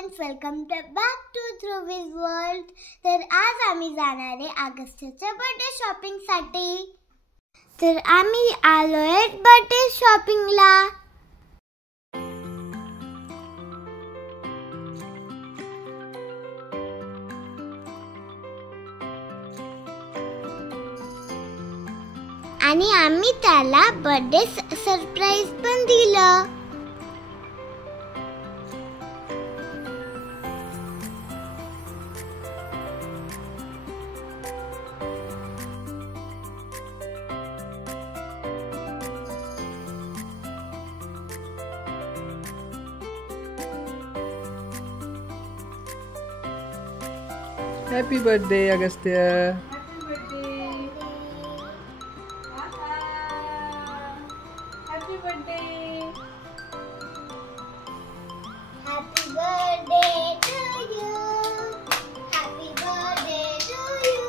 Friends, welcome back to Dhruvi's world. तर आज आम्ही जाणार आहे ऑगस्टच्या बर्थडे शॉपिंगसाठी. तर आम्ही आलोय बर्थडे शॉपिंगला. आणि आम्ही त्याला बर्थडे सरप्राईज पण दिलं. Happy birthday, Agastya. Happy birthday. Happy birthday to you. Happy birthday to you.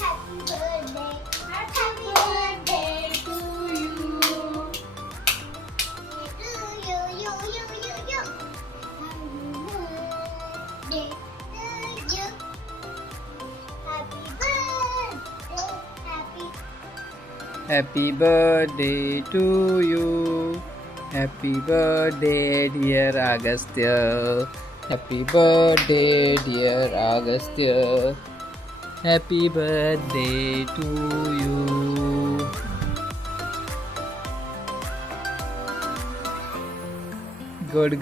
Happy birthday. Happy birthday to you. Happy birthday to you. Happy birthday, dear Agastya. Happy birthday, dear Agastya. Happy birthday to you. Good.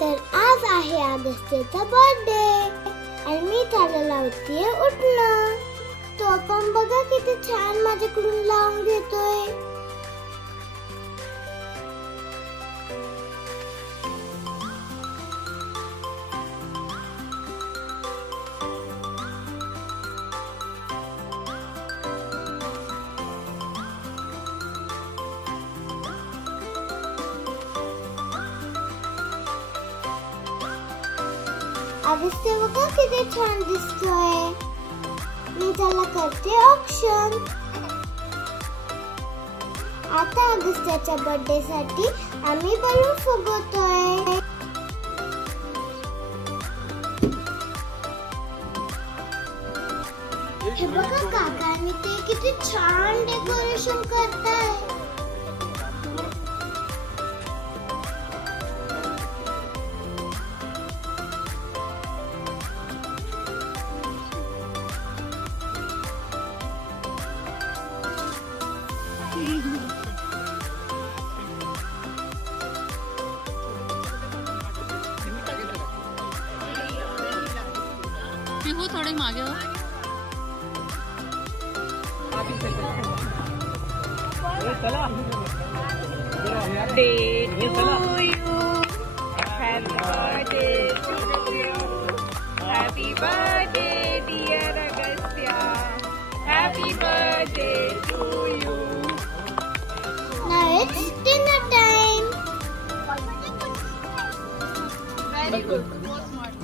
तर आज आहे ऑगस्टचा बर्थडे आणि मी त्याला लावतेय उठणं. तो पण बघा किती छान माझ्याकडून लावून घेतोय. ऑगस्टच्या बघा किती छान दिसतोय. मी त्याला करते ऑप्शन. आता ऑगस्टच्या बर्थडे साठी आम्ही बलून फुगवतोय. हे बघा काकांनी ते किती छान डेकोरेशन करताय. हो थोडे मागे हो. Day to you. Happy birthday to you. Happy birthday, dear Agastya. Happy birthday to you. Now it's dinner time. Very good. बहुत smart.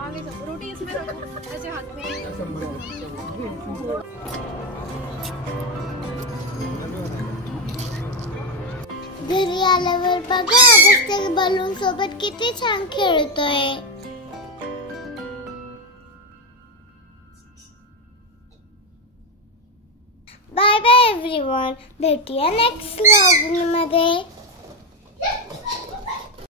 आगे सब रोटी इसमें रखो. ऐसे हाथ में. घरी आल्यावर बघा ऑगस्ट बलून सोबत किती छान खेळतोय. Bye bye everyone. भेटूया नेक्स्ट व्लॉग मध्ये.